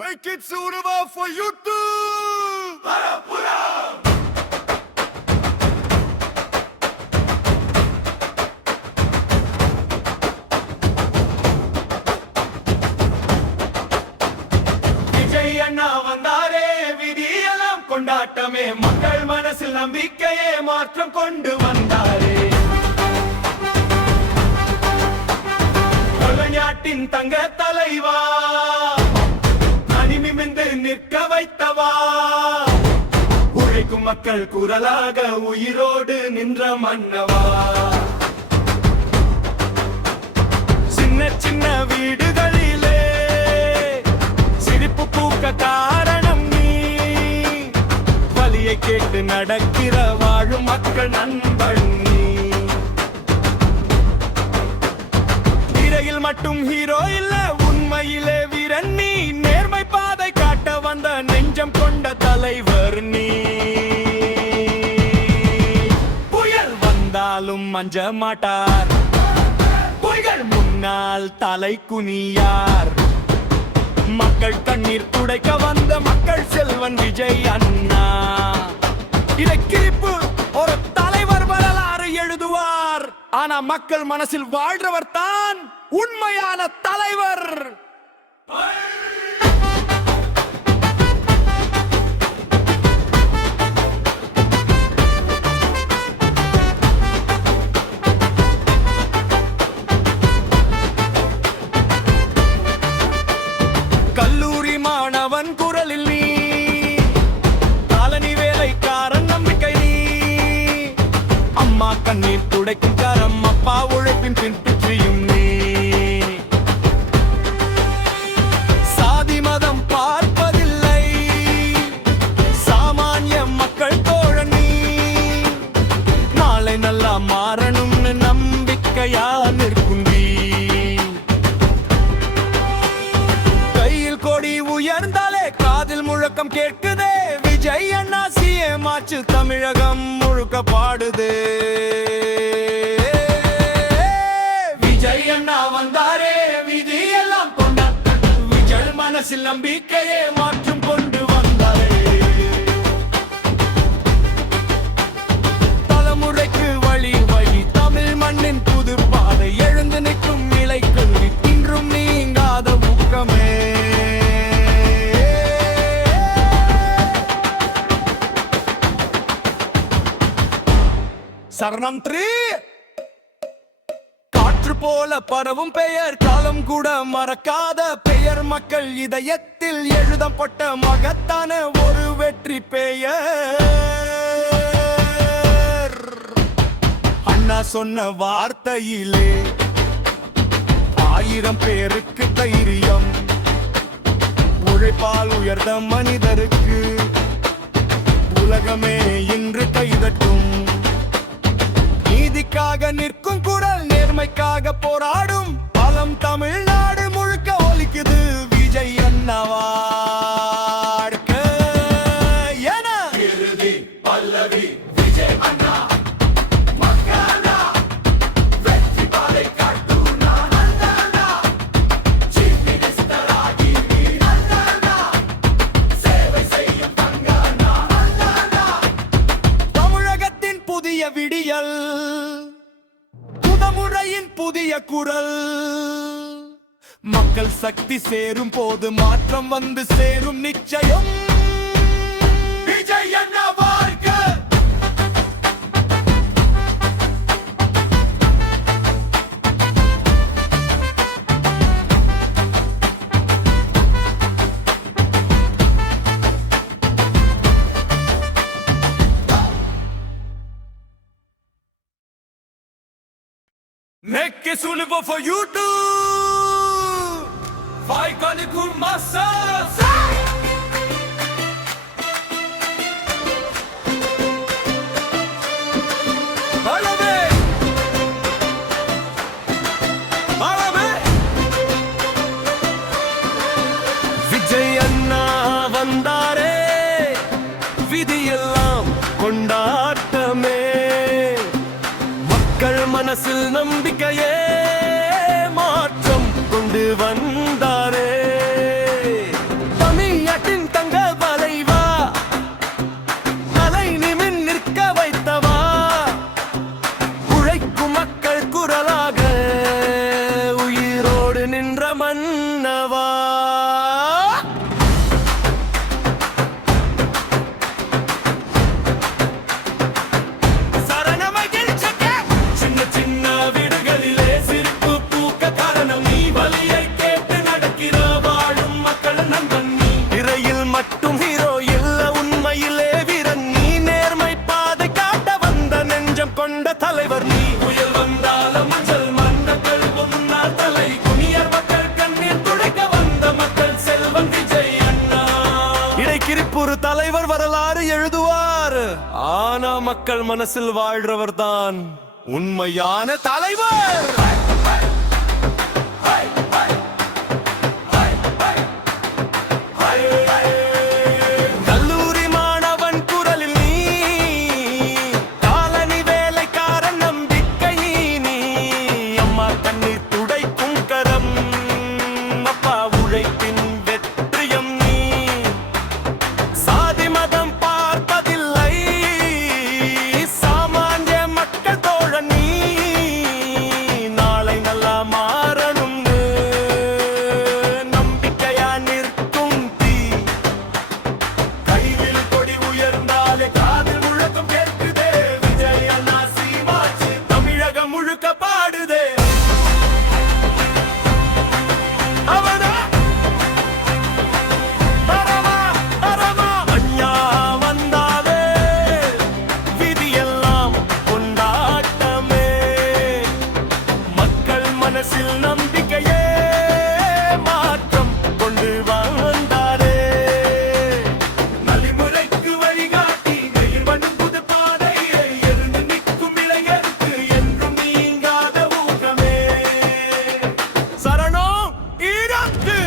Make it suitable for YouTube! Vijay அண்ணா வந்தாரே விதியெல்லாம் கொண்டாட்டமே மக்கள் மனசில் நம்பிக்கையே மாற்றம் கொண்டு வந்தாரே நாட்டின் தங்க தலைவா அணிமிமிந்து நிற்க வைத்தவா உழைக்கும் மக்கள் குரலாக உயிரோடு நின்ற மன்னவா சின்ன சின்ன வீடுகளிலே சிரிப்பு பூக்க காரணம் நீ வலியை கேட்டு நடக்கிற வாழும் மக்கள் நண்பன் நீ மட்டும் ஹீரோ இல்ல உண்மையிலே வீரன் நீ நேர்மை பாதை காட்ட வந்த நெஞ்சம் கொண்ட தலைவர் நீ புயல் வந்தாலும் மஞ்ச மாட்டார் புயல் முன்னால் தலை குனியார் மக்கள் கண்ணீர் துடைக்க வந்த மக்கள் செல்வன் விஜய் அண்ணா இதை கிரிப்பு ஒரு தலைவர் வரலாறு எழுதுவார் ஆனா மக்கள் மனசில் வாழ்றவர் தான் உண்மையான தலைவர். கல்லூரி மாணவன் குரலில் நீ காலனி வேலைக்காரன் நம்பிக்கை நீ அம்மா கண்ணீர் துடைக்கும் கரம் அப்பா உழைப்பின் பின்பற்றியும் நீ சாதி மதம் பார்ப்பதில்லை சாமானிய மக்கள் தோழன் நீ நாளை நல்லா மாறணும்னு நம்பிக்கையா நிற்கும் நீ கையில் கொடி உயர்ந்தாலே காதில் முழக்கம் கேட்குதே விஜய் அண்ணா சிஎம் ஆச்சு தமிழகம் முழுக்க பாடுதே விஜய் அண்ணா வந்தாரே விதி எல்லாம் கொண்டாட்ட விஜய் மனசில் நம்பிக்கையே மாற்றம் கொண்டு வந்தாரே தலைமுறைக்கு வழி வழி தமிழ் மண்ணின் புது பாதை எழுந்து நிற்கும் நிலை கல்வி இன்றும் நீங்காத ஊக்கமே சரணம் 3 காற்று போல பரவும் பெயர் காலம் கூட மறக்காத பெயர் மக்கள் இதயத்தில் எழுதப்பட்ட மகத்தான ஒரு வெற்றி பெயர் அண்ணா சொன்ன வார்த்தையிலே 1000 பேருக்கு தைரியம் உழைப்பால் உயர்ந்த மனிதருக்கு உலகமே இன்று கைதட்டும் நீதிக்காக நிற்கும் குரல் நேர்மைக்காக போராடும் பலம் தமிழ்நாடு முழுக்க ஒலிக்குது விஜய் அண்ணாவாடுக்க என இறுதி பல்லவி விஜய் அண்ணா மக்களா வெற்றி பாதை காட்டும் நான் அண்ணா சீஃப் மினிஸ்டர் ஆகி நீ அண்ணா சேவை செய்யும் தங்க நான் அண்ணா தமிழகத்தின் புதிய விடியல் முறையின் புதிய குரல் மக்கள் சக்தி சேரும் போது மாற்றம் வந்து சேரும் நிச்சயம் விஜய் அண்ணா வாழ்க Make it suitable for YouTube. Vai Kalikul Massa. Malame. Malame. Vijay Anna vandare. Vidiyellam kondattame. மக்கள் மனசில் நம்பிக்கையே மாற்றம் கொண்டு வந்தாரே ஒரு தலைவர் வரலாறு எழுதுவார். ஆனா மக்கள் மனசில் வாழ்றவர் தான் உண்மையான தலைவர். கல்லூரி மாணவன் குரலில் நீ, காலனி வேலைக்காரன் நம்பிக்கை நீ, அம்மா கண்ணீர் துடைக்கும் கரம், அப்பா உழைப்பின் வெற்றியம் நீ. சாதி மதம் பார்ப்பதில்லை, சாமானிய மக்கள் தோழன் நீ. நாளை நல்லா மாறணும்னு நம்பிக்கையா நிற்கும் தீ. கையில் கொடி உயர்ந்தாலே காதில் முழக்கம் கேட்குதே. விஜய் அண்ணா சீமாச்சு தமிழகம் முழுக்க பாடுதே. அவனா தரமா தரமா அண்ணா வந்தாலே விதியெல்லாம் கொண்டாட்டமே. மக்கள் மனசில் நம்பிக்கையே மாற்றம் கொண்டு வந்தாரே. நலிமுறைக்கு வழிகாட்டி நெய்வனும் புது பாதையை எழுந்து நிற்கும் இளைஞருக்கு என்றும் நீங்காத ஊக்கமே. சரணம் ஈராக்கு.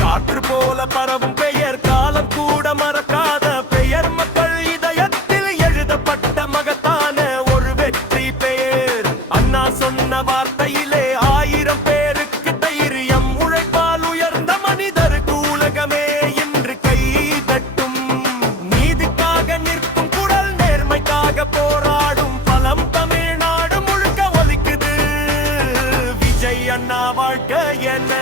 காற்று போல பரவும் பெயர், காலம் கூட மறக்காத பெயர், மக்கள் இதயத்தில் எழுதப்பட்ட மகத்தான ஒரு வெற்றி பெயர். அண்ணா சொன்ன வார்த்தையிலே 1000 பேருக்கு தைரியம். உழைப்பால் உயர்ந்த மனிதருக்கு உலகமே இன்று கை தட்டும். நீதிக்காக நிற்கும் குரல், நேர்மைக்காக போராடும் பலம் தமிழ்நாடு முழுக்க ஒலிக்குது. விஜய் அண்ணா வாழ்க்கை என்ன